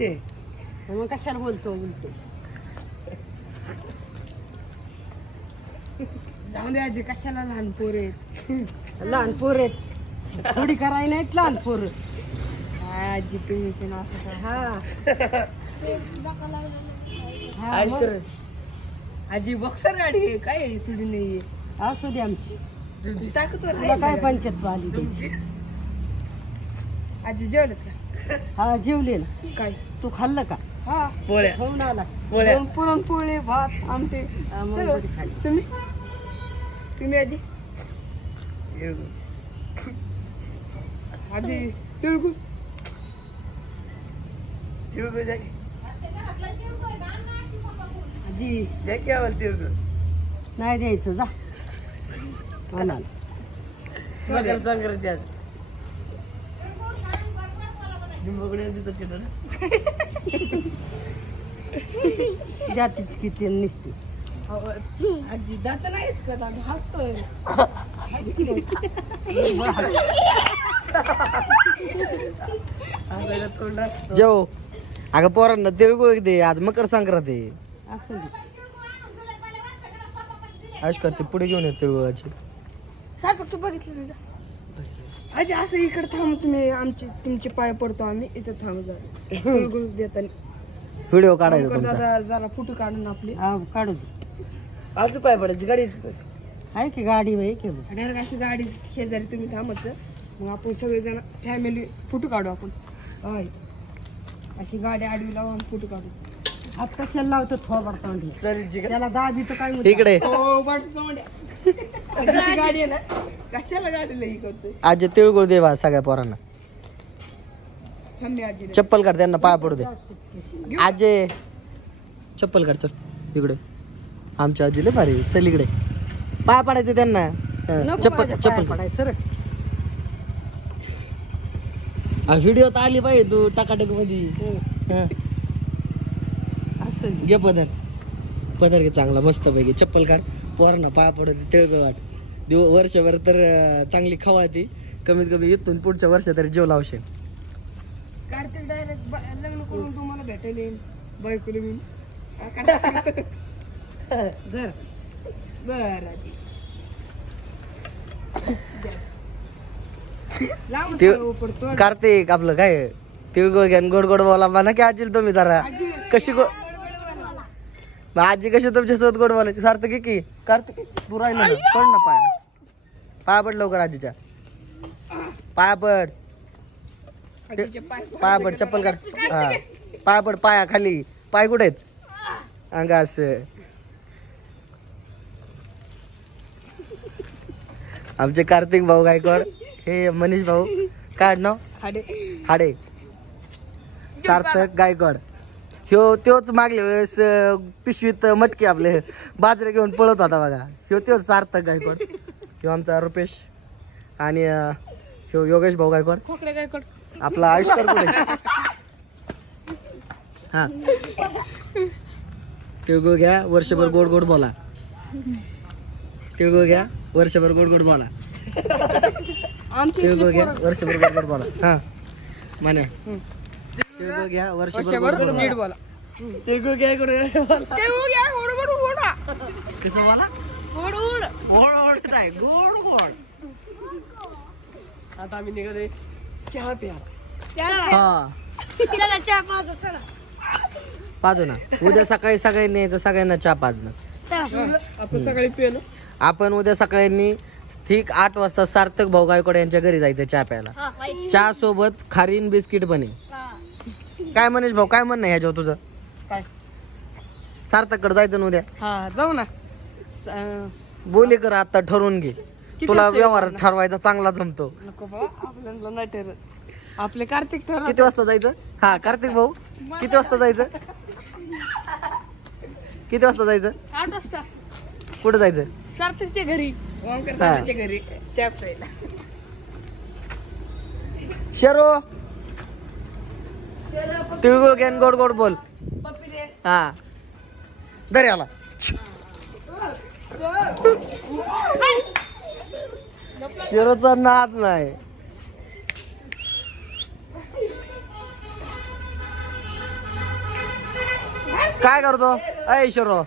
बोलते मग कशाला बोलतो बोलतो जाऊन दे आजी कशाला लहान पोर आहेत लहान पोर आहेत थोडी कराय नाहीत लहान पोर आजी तुम्ही पण असं काय हा हा, आयुष मग. कर आजी बॉक्सर गाडी आहे काय आहे, थोडी नाहीये असू दे आमची ताकदवर तुला काय पंचायत आली त्याची आजी जेवलं का हा जेवले ना काय तू खाल्लं का हा पोळ्या खाऊन आला पोळ्या पुरणपोळी भात आमटे हा, मग सर्व. बरी खाल्ली. तुम्ही आजी आजी तिळगुळ तिळगुळ जाय जी जाय की आम्हाला तिळगुळ नाही द्यायचं जा आणाला मकर संक्रांती आज लिंबूकडे दिसत ना जातीच किती निसते आजी दात नाहीच का दात हसतोय जेव अगं पोरांना तिळगुळ दे आज मकर संक्रांती आहे. असू दे आयुष करते पुढे घेऊन येत तिळगुळाची सारखं तू बघितलं ना आजी असं इकडे थांब तुम्ही आमचे तुमचे पाय पडतो आम्ही इथं थांब जरा तिळगुळ देताना व्हिडिओ काढायचा मकर तुमचा दादा जरा फोटो काढून आपले हा काढू दे असं पाय पडायची गाडी आहे की गाडी बाई की डायरेक्ट अशी गाडी शेजारी तुम्ही थांबायचं मग आपण सगळेजण फॅमिली फोटो काढू आपण होय अशी गाडी आडवी लावून फोटो काढू हात कशाला लावतो थोबड तोंडी चालेल त्याला दाबी तर काय म्हणतो इकडे हो गाडी आहे ना कशाला गाडीला ही करतोय आज तिळगुळ दे बा सगळ्या पोरांना थांबे आजी चप्पल काढ त्यांना पाय पडू दे आजे चप्पल काढ चल इकडे आमच्या आजीला भारी चल इकडे पाय पडायचे त्यांना चप्पल चप्पल काढ. सर व्हिडिओ तर आली पाहिजे तू टाकाटक मध्ये हा. असं घे पदर घे चांगला मस्त पैकी चप्पल काढ पोरांना पाया पडू दे तिळगुळ वाट वर्षभर तर चांगली खवा ती कमीत कमी इथून पुढच्या वर्ष तरी जेव लावशे कार्तिक डायरेक्ट लग्न करून तुम्हाला भेटायला येईल बायकोला घेऊन जर बर आजी लांब तिळ- पडतो कार्तिक आपलं काय तिळगुळ घ्या गोड गोड बोला म्हणा की आजी तुम्ही जरा कशी मग आजी कशी तुमच्या सोबत गोड बोलायची सार्थक की कार्तिक तू राहिलं ना पड ना पाया पड लवकर आजीच्या पाया पड आजीचे पाय पाया पड चप्पल काढ हा पाया पड पाया खाली पाय कुठे आहेत अंगास आमचे कार्तिक भाऊ गायकवाड हे मनीष भाऊ काय नाव खाडे हाडे सार्थक गायकवाड ह्यो त्योच मागल्या वेळेस पिशवीत मटके आपले बाजरे घेऊन पळत होता बघा ह्यो त्योच सार्थक गायकवाड ह्यो आमचा रुपेश आणि ह्यो योगेश भाऊ गायकवाड खोकड्या काय कर आपला आयुष्कर कुठे हा तिळगुळ घ्या वर्षभर गोड गोड बोला तिळगुळ घ्या वर्षभर गोड गोड बोला आमची तिळगुळ घ्या वर्षभर गोड गोड बोला हा म्हणे तिळगुळ घ्या वर्षभर गोड नीट बोला बोला तिळगुळ घ्या गोड तिळगुळ घ्या गोड गोड बोला कसं बोला गोड गोड गोड गोड काय गोड गोड आता आम्ही निघाले चहा प्या हा चला चहा पाजा चला पाजू ना उद्या सकाळी सगळ्यांनी न्यायचं सगळ्यांना चहा पाजणं आपण सकाळी पिलो आपण उद्या सकाळ्यांनी ठीक 8 वाजता सार्थक भाऊ गायकवाड यांच्या घरी जायचं चहा प्यायला चहा सोबत खारीन बिस्किट बने काय मनीष भाऊ काय म्हणणं ह्याच्यावर तुझं काय सार्थक कडे जायचं ना उद्या हा जाऊ ना बोली कर आता ठरवून घे तुला वाजता व्यवहार येऊ ठरवायचा चांगला जमतो नको बा आपल्याला नाही ठरत आपले कार्तिक ठरत किती वाजता जायचं हा कार्तिक भाऊ किती वाजता जायचं किती वाजता जायचं 8 वाजता कुठे जायचं कार्तिकच्या घरी ओंकार दादाच्या घरी चहा प्यायला शेरो तिळगुळ घ्यान गोड गोड बोल हा दर आला शेरोचा नाद नाही काय करतो अय ईश्वरो